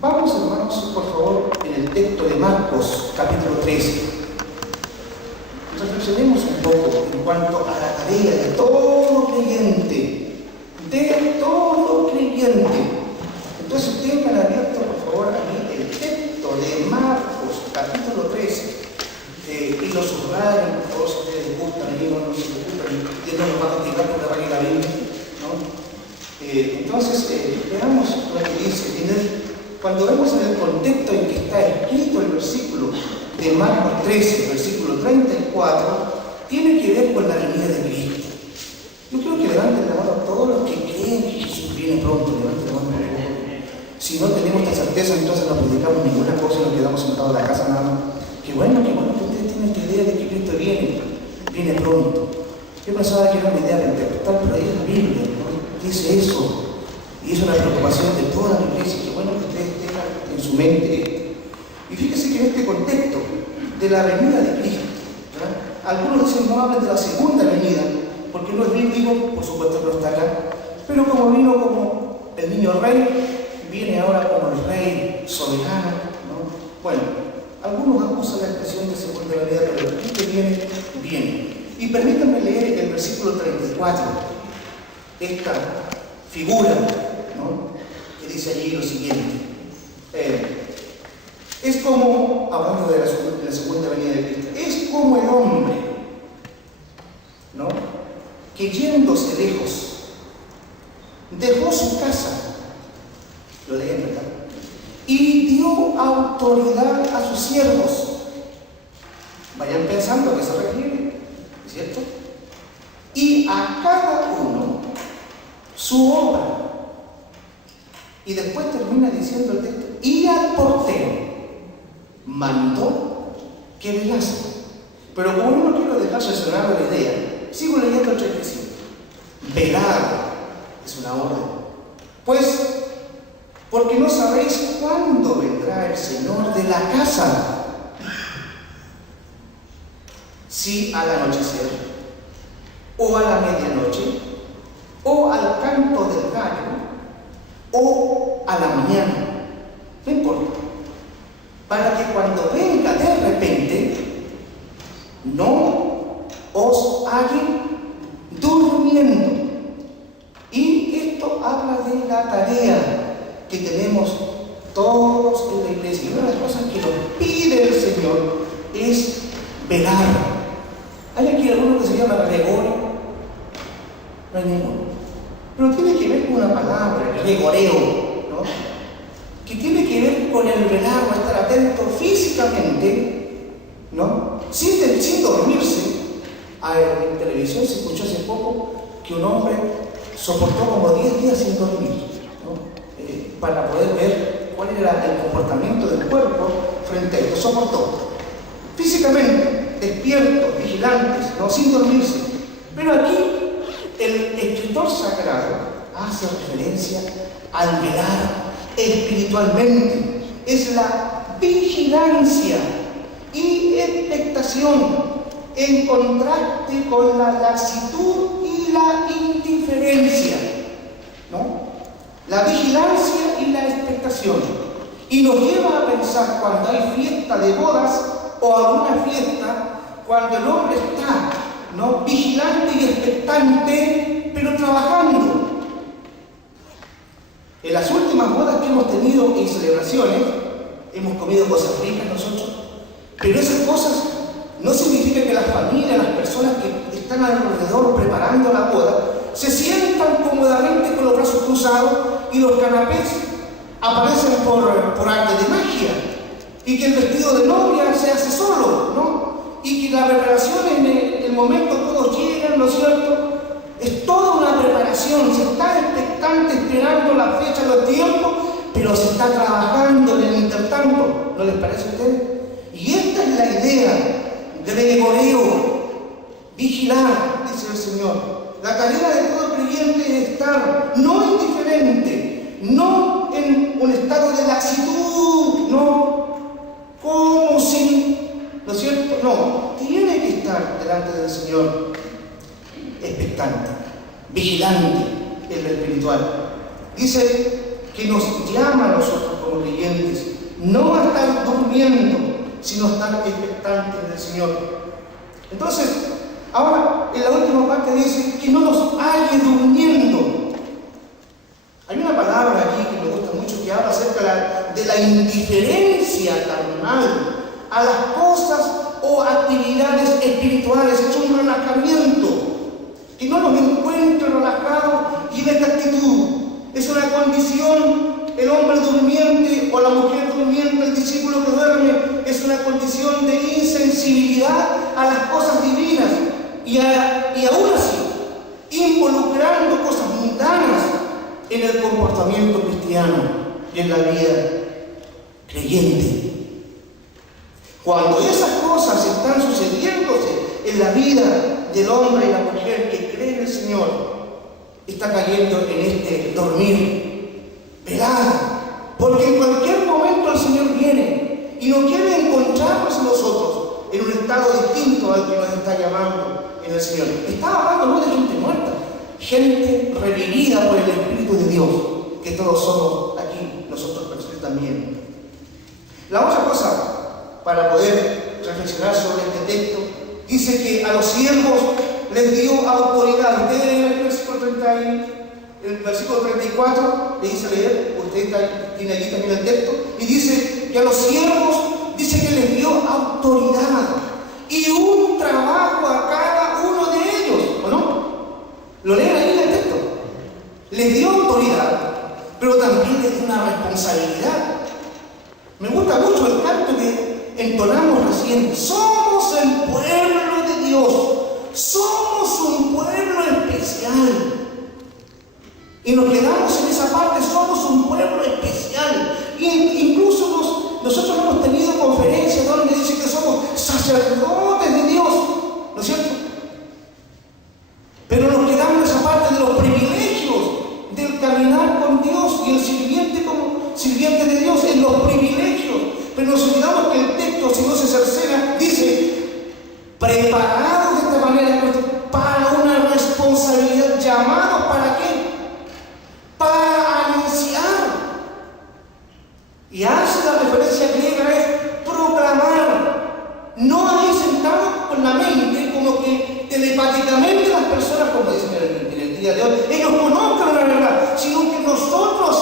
Vamos, hermanos, por favor, en el texto de Marcos, capítulo 13. Reflexionemos un poco en cuanto a la tarea de todo creyente. Entonces, tengan abierto, por favor, aquí el texto de Marcos, capítulo 13. Y lo subrayen, por favor, si ustedes les gustan, y no se preocupen, y no nos va a castigar por la regla Biblia, ¿no? Entonces, veamos lo que dice. Cuando vemos en el contexto en que está escrito el versículo de Marcos 13, versículo 34, tiene que ver con la venida de Cristo. Yo creo que levanten la mano todos los que creen que Jesús viene pronto. Levanten la mano. Si no tenemos esta certeza, entonces no predicamos ninguna cosa y nos quedamos sentados en la casa nada más. Qué bueno que ustedes tienen esta idea de que Cristo viene pronto. Yo pensaba que era una idea de interpretar, pero ahí en la Biblia, ¿no? Dice eso. Y eso es la preocupación de toda la iglesia. Qué bueno que ustedes tengan en su mente. Y fíjense que en este contexto de la venida de Cristo, ¿verdad? Algunos dicen no hablan de la segunda venida, porque no es bíblico, por supuesto no está acá, pero como vino como el niño rey, viene ahora como el rey soberano, ¿no? Bueno, algunos acusan la expresión de segunda venida, pero el Cristo viene. Y permítanme leer el versículo 34, esta figura, ¿no? Que dice allí lo siguiente. Es como, hablando de la segunda venida de Cristo, es como el hombre, ¿no? Que yéndose lejos, dejó su casa, lo leen, ¿verdad? Y dio autoridad a sus siervos. Vayan pensando a qué se refiere, ¿cierto? Y a cada uno su obra. Y después termina diciendo el texto, y al portero mandó que velase. Pero como no quiero dejar sesionar la idea, sigo leyendo el 35. Velar es una orden. Pues, porque no sabéis cuándo vendrá el Señor de la casa, si al anochecer, o a la medianoche, o al canto del gallo, o a la mañana, no importa, para que cuando venga de repente no os halle durmiendo. Y esto habla de la tarea que tenemos todos en la iglesia. Y una de las cosas que nos pide el Señor es velar. ¿Hay aquí alguno que se llama Gregorio? No hay ninguno. Pero tiene que ver con una palabra, gregoreo, ¿no? Que tiene que ver con el velar o estar atento físicamente, ¿no? Sin dormirse. En televisión se escuchó hace poco que un hombre soportó como 10 días sin dormir, ¿no? Para poder ver cuál era el comportamiento del cuerpo frente a esto. Soportó físicamente, despiertos, vigilantes, ¿no? Sin dormirse. Pero aquí el escritor sagrado hace referencia al velar espiritualmente. Es la vigilancia y expectación en contraste con la laxitud y la indiferencia, ¿no? La vigilancia y la expectación. Y nos lleva a pensar cuando hay fiesta de bodas o alguna fiesta, cuando el hombre está, ¿no? Vigilante y expectante, pero trabajando. En las últimas bodas que hemos tenido y celebraciones, hemos comido cosas ricas nosotros, pero esas cosas no significa que las familias, las personas que están alrededor preparando la boda, se sientan cómodamente con los brazos cruzados y los canapés aparecen por arte de magia, y que el vestido de novia se hace solo, ¿no? Y que la preparación en el momento todos llegan, ¿no es cierto? Es toda una preparación, se está expectante, esperando la fecha, los tiempos, pero se está trabajando en el intertanto, ¿no les parece a ustedes? Y esta es la idea, gregoreo, vigilar, dice el Señor. La tarea de todo creyente es estar no indiferente, no en un estado de laxitud, no como si, ¿no es cierto? No, tiene que estar delante del Señor expectante, vigilante en lo espiritual. Dice que nos llama a nosotros como creyentes sino estar expectantes del Señor. Entonces, ahora en la última parte dice que no nos halle durmiendo. Hay una palabra aquí que me gusta mucho que habla acerca de la indiferencia carnal a las cosas o actividades espirituales. Es un relajamiento, que no nos encuentre relajados y en esta actitud. Es una condición, el hombre durmiente o la mujer durmiente, el discípulo que duerme, es una condición de insensibilidad a las cosas divinas y aún así, involucrando cosas mundanas en el comportamiento cristiano y en la vida creyente. Cuando esas cosas están sucediéndose en la vida del hombre y la mujer que cree en el Señor, está cayendo en este dormir velado, porque en cualquier momento el Señor viene y no quiere encontrarnos a nosotros en un estado distinto al que nos está llamando en el Señor. Estaba hablando no de gente muerta, gente revivida por el Espíritu de Dios, que todos somos aquí, nosotros personas también. La otra cosa, para poder reflexionar sobre este texto, dice que a los siervos les dio autoridad. Ustedes leen el versículo 34, le dice leer, usted tiene allí también el texto, y dice que a los siervos, dice que les dio autoridad y un trabajo a cada uno de ellos, ¿o no? Lo leen ahí en el texto. Les dio autoridad, pero también les dio una responsabilidad. Me gusta mucho el canto que entonamos recién. Somos el pueblo de Dios, somos un pueblo especial. Y nos quedamos en esa parte, somos un pueblo especial. Incluso nosotros hemos tenido conferencias donde dicen que somos sacerdotes de Dios, ¿no es cierto? Pero nos quedamos en esa parte de los privilegios del caminar con Dios y el sirviente como sirviente de Dios en los privilegios. Pero nos olvidamos que el texto, si no se cercena, dice: preparados de esta manera para una responsabilidad, llamados ¿para qué? Para anunciar. Y hace la referencia griega es proclamar. No ahí sentados con la mente, como que telepáticamente las personas, como dicen en el día de hoy, ellos conozcan la verdad, sino que nosotros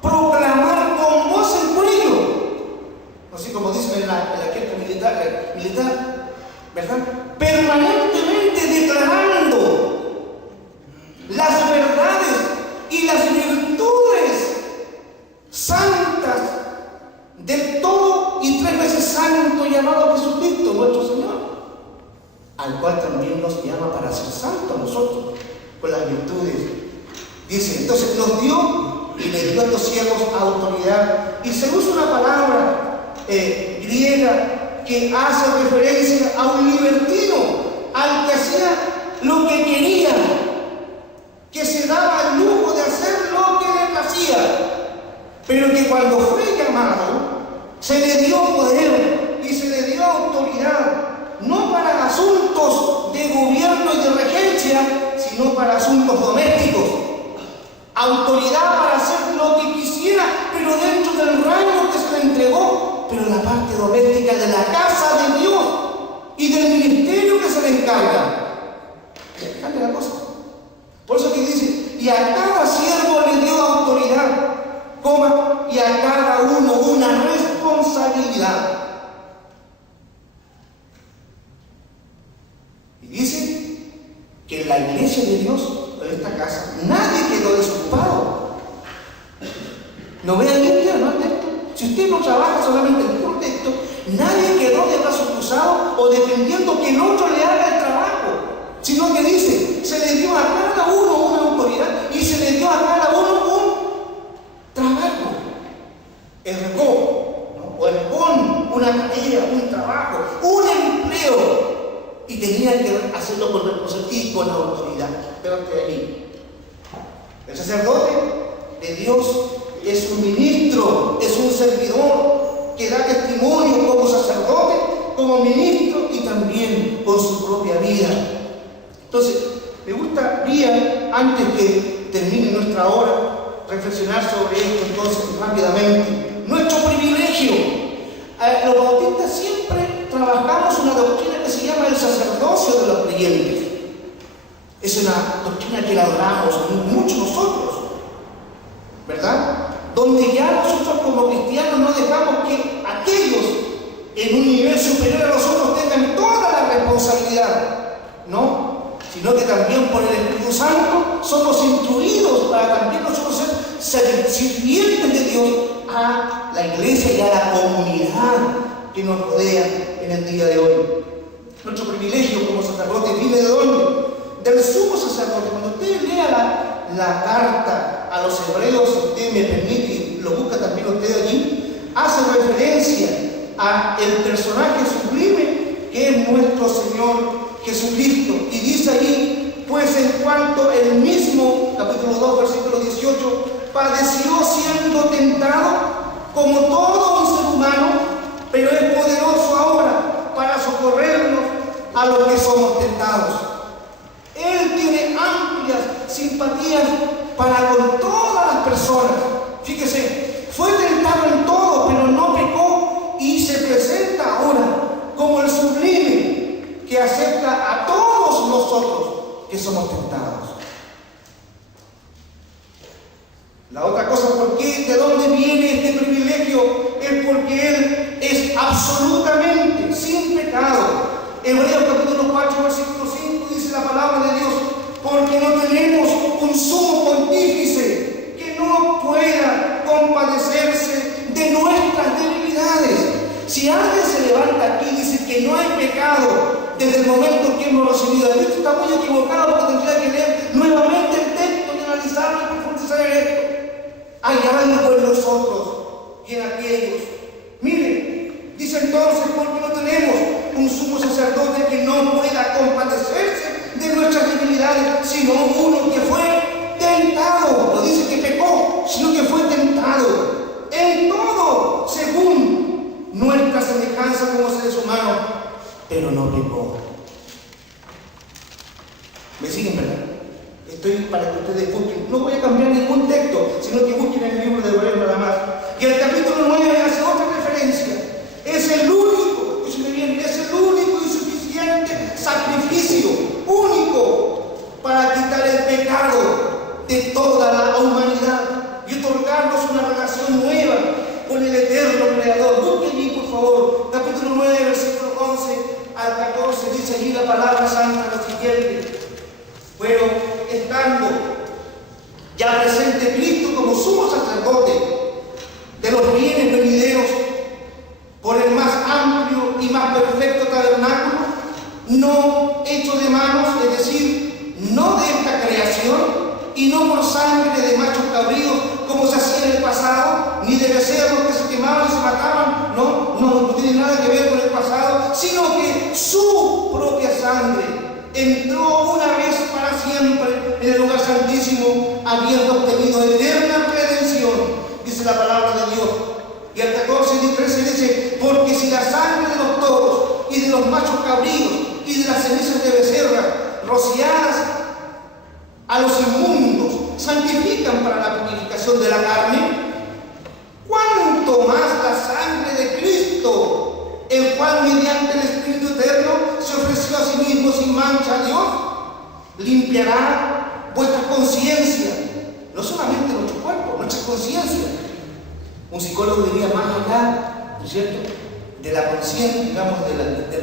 proclamar con voz en cuello, así como dicen en la queja militar, ¿verdad? Permanentemente declarando las verdades y las virtudes santas del todo y tres veces santo llamado Jesucristo, nuestro Señor, al cual también nos llama para ser santos nosotros, con las virtudes. Dice, entonces nos dio y le dio a estos siervos autoridad, y se usa una palabra griega que hace referencia a un libertino, al que hacía lo que quería, que se daba el lujo de hacer lo que le placía, pero que cuando fue llamado se le dio poder y se le dio autoridad, no para asuntos de gobierno y de regencia, sino para asuntos domésticos. Autoridad para hacer lo que quisiera, pero dentro del rango que se le entregó, pero en la parte doméstica de la casa de Dios y del ministerio que se le encarga. ¿Le cambia la cosa? Por eso que dice, y a cada siervo le dio autoridad, coma, y a cada uno una responsabilidad. Y dice que en la iglesia de Dios, en esta casa, nadie quedó desocupado. ¿No ve ahí el tema? Si usted no trabaja solamente en el contexto, nadie quedó de brazo cruzado o dependiendo que el otro le haga el trabajo, sino que dice, se le dio a cada uno una autoridad y se le dio a cada uno un trabajo. Ergó, ¿no? O ergón, una tarea, un trabajo, un empleo. Y tenían que hacerlo con responsabilidad y con autoridad. Pero hasta ahí. El sacerdote de Dios es un ministro, es un servidor que da testimonio como sacerdote, como ministro y también con su propia vida. Entonces, me gustaría, antes que termine nuestra hora, reflexionar sobre esto entonces rápidamente. Nuestro privilegio. Los bautistas sacerdocio de los creyentes. Es una doctrina que la adoramos mucho nosotros, ¿verdad? Donde ya nosotros como cristianos no dejamos que aquellos en un nivel superior a nosotros tengan toda la responsabilidad, ¿no? Sino que también por el Espíritu Santo somos instruidos para también nosotros ser sirvientes de Dios a la iglesia y a la comunidad que nos rodea en el día de hoy. Nuestro privilegio como sacerdotes viene de ¿dónde? Del sumo sacerdote. Cuando usted lea la carta a los hebreos, si usted me permite, y lo busca también usted allí, hace referencia a el personaje sublime que es nuestro Señor Jesucristo. Y dice allí, pues en cuanto el mismo, capítulo 2, versículo 18, padeció siendo tentado como todo un ser humano, pero es poderoso ahora para socorrernos a los que somos tentados. Él tiene amplias simpatías para con todas las personas. Fíjese, fue tentado en todo, pero no pecó, y se presenta ahora como el sublime que acepta a todos nosotros que somos tentados. La otra cosa, ¿por qué? ¿De dónde viene este privilegio? Es porque Él es absolutamente sin pecado. Hebreos capítulo 4, versículo 5 dice la palabra de Dios, porque no tenemos un sumo pontífice que no pueda compadecerse de nuestras debilidades. Si alguien se levanta aquí y dice que no hay pecado desde el momento en que hemos recibido a Cristo, está muy equivocado, porque tendría que leer nuevamente el texto y analizarlo y profundizar en esto. Hay algo en nosotros y en aquellos. Miren, dice entonces, porque no tenemos un sumo sacerdote que no pueda compadecerse de nuestras debilidades, sino uno que fue tentado. No dice que pecó, sino que fue tentado en todo según nuestra semejanza como seres humanos, pero no pecó. ¿Me siguen, verdad? Estoy para que ustedes busquen. No voy a cambiar ningún texto, sino que busquen el libro de Hebreos nada más. Y el capítulo 9 hace otra referencia. Es el único, escúchenme bien, es el único y suficiente sacrificio, único, para quitar el pecado de toda la humanidad y otorgarnos una relación nueva con el eterno Creador. Busquen allí, por favor, capítulo 9, versículo 11 al 14, dice allí la palabra santa lo siguiente. Pero estando ya presente Cristo como sumo sacerdote de los bienes venideros, por el más amplio y más perfecto tabernáculo, no hecho de manos, es decir, no de esta creación, y no por sangre de machos cabríos, como se hacía en el pasado, ni de becerros que se quemaban y se mataban, no tiene nada que ver con el pasado, sino que su propia sangre entró una vez para siempre en el lugar santísimo, habiendo obtenido eterna redención, dice la palabra de Dios. Y el 14 y 13 dice, porque si la sangre de los toros y de los machos cabríos y de las cenizas de becerra rociadas a los inmundos santifican para la purificación de la carne, ¿cuánto más la sangre de Cristo, el cual mediante el Espíritu Eterno se ofreció a sí mismo sin mancha a Dios, limpiará vuestra conciencia? No solamente nuestro cuerpo, nuestra conciencia. Un psicólogo diría más allá, ¿no es cierto?, de la conciencia, digamos, del